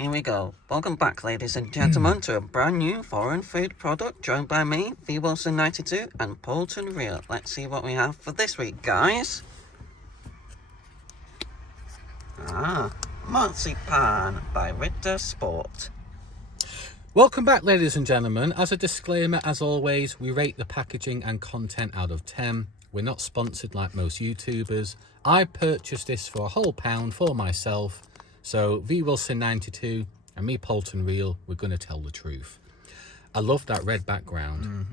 Here we go. Welcome back, ladies and gentlemen, to a brand new foreign food product, joined by me, V Wilson 92, and Polton Real. Let's see what we have for this week, guys. Marzipan by Ritter Sport. Welcome back, ladies and gentlemen. As a disclaimer, as always, we rate the packaging and content out of 10. We're not sponsored like most YouTubers. I purchased this for a whole £1 for myself. So V Wilson 92 and me, Polton Real, we're going to tell the truth. I love that red background.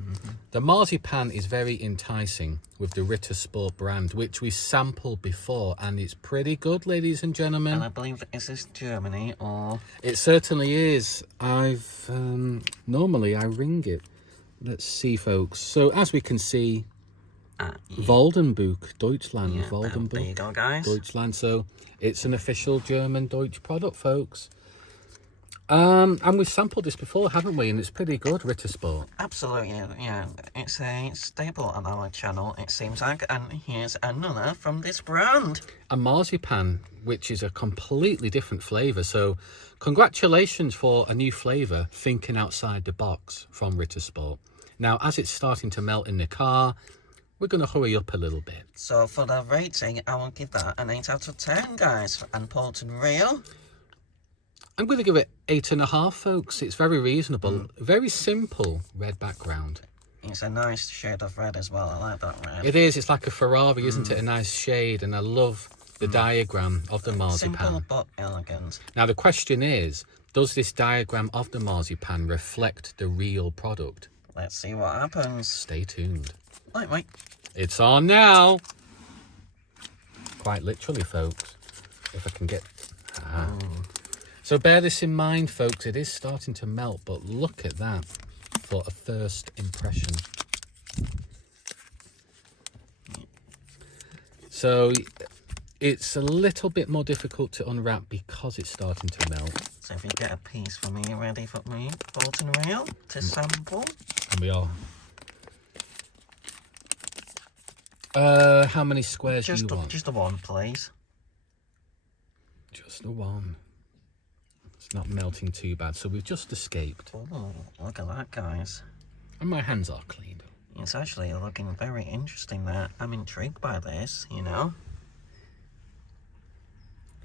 The marzipan is very enticing with the Ritter Sport brand, which we sampled before, and it's pretty good, ladies and gentlemen. And I believe, is this Germany or... It certainly is. I've normally I ring it. Let's see, folks. So as we can see, Waldenbuch, Deutschland, Yeah, Waldenbuch, there you go, guys. Deutschland. So it's an official German Deutsch product, folks. And we've sampled this before, haven't we? And it's pretty good, Ritter Sport. Absolutely, yeah. It's a staple on our channel, it seems like. And here's another from this brand. A marzipan, which is a completely different flavour. So congratulations for a new flavour, thinking outside the box from Ritter Sport. Now, as it's starting to melt in the car, we're going to hurry up a little bit. So for the rating, I will give that an 8 out of 10, guys. And Polton Real? I'm going to give it 8.5, folks. It's very reasonable. Very simple red background. It's a nice shade of red as well. I like that red. It is. It's like a Ferrari, isn't it? A nice shade. And I love the diagram of the marzipan. Simple but elegant. Now, the question is, does this diagram of the marzipan reflect the real product? Let's see what happens. Stay tuned. Wait. It's on now. Quite literally, folks. If I can get... So bear this in mind, folks. It is starting to melt, but look at that for a first impression. So it's a little bit more difficult to unwrap because it's starting to melt. So if you get a piece for me, ready for me, Polton Real, to sample? And we are. How many squares do you want? Just the one, please. Just the one. It's not melting too bad, so we've just escaped. Oh, look at that, guys. And my hands are clean. It's actually looking very interesting there. I'm intrigued by this, you know.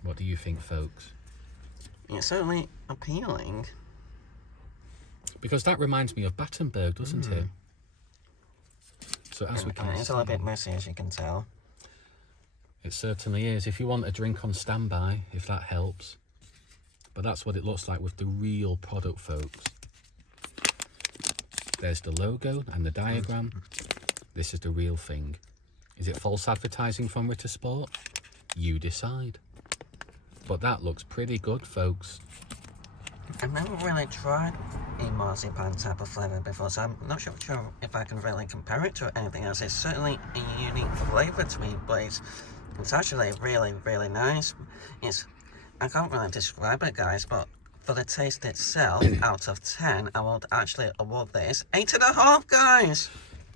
What do you think, folks? It's certainly appealing. Because that reminds me of Battenberg, doesn't it? So as we can It's a little bit messy, as you can tell. It certainly is. If you want a drink on standby, if that helps. But that's what it looks like with the real product, folks. There's the logo and the diagram. This is the real thing. Is it false advertising from Ritter Sport? You decide. But that looks pretty good, folks. I've never really tried a marzipan type of flavour before, so I'm not sure if I can really compare it to anything else. It's certainly a unique flavour to me, but it's actually really, really nice. I can't really describe it, guys, but for the taste itself, out of 10, I would actually award this 8.5, guys.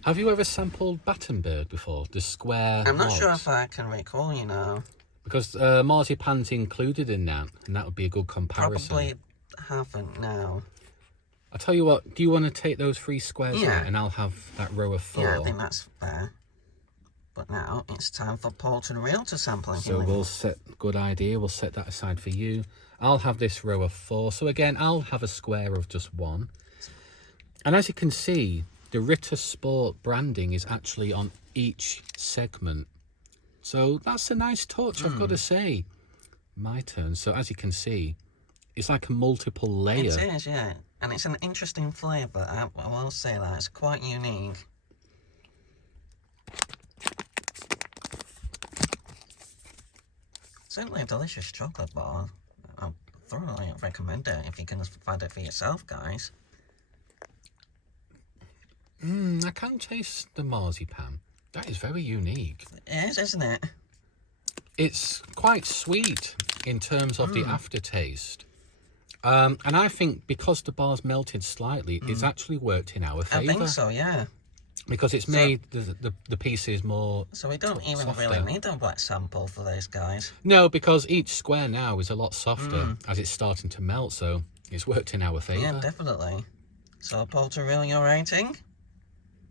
Have you ever sampled Battenberg before? The square I'm not logs? sure if I can recall, you know. Because marzipan's included in that, and that would be a good comparison. Probably haven't now. I'll tell you what, do you want to take those 3 squares out, and I'll have that row of 4? Yeah, I think that's fair. But now it's time for Polton Real to sample. So we'll set, good idea, we'll set that aside for you. I'll have this row of 4. So again, I'll have a square of just 1. And as you can see, the Ritter Sport branding is actually on each segment. So that's a nice touch, I've got to say. My turn. So as you can see, it's like a multiple layer. It is, yeah. And it's an interesting flavour. I will say that. It's quite unique. Certainly a delicious chocolate bar. I thoroughly recommend it if you can find it for yourself, guys. I can taste the marzipan. That is very unique. It is, isn't it? It's quite sweet in terms of the aftertaste. And I think because the bar's melted slightly, it's actually worked in our favour. I think so, yeah. because it's made the pieces more. So we don't even softer. really need a wet sample for these guys. No, because each square now is a lot softer as it's starting to melt, so it's worked in our favour. Yeah, definitely. So, Porter, really your rating?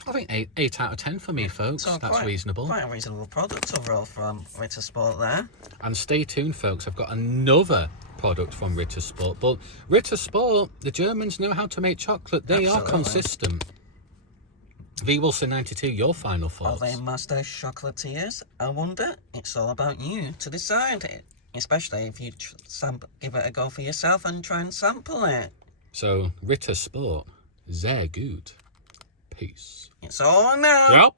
I think 8 out of 10 for me, folks. So That's reasonable. Quite a reasonable product overall from Ritter Sport there. And stay tuned, folks. I've got another product from Ritter Sport. But Ritter Sport, the Germans know how to make chocolate. They are consistent. V. Wilson 92, your final thoughts? Are they master chocolatiers? I wonder. It's all about you to decide it. Especially if you give it a go for yourself and try and sample it. So, Ritter Sport, sehr gut. Peace. It's all now. Yep.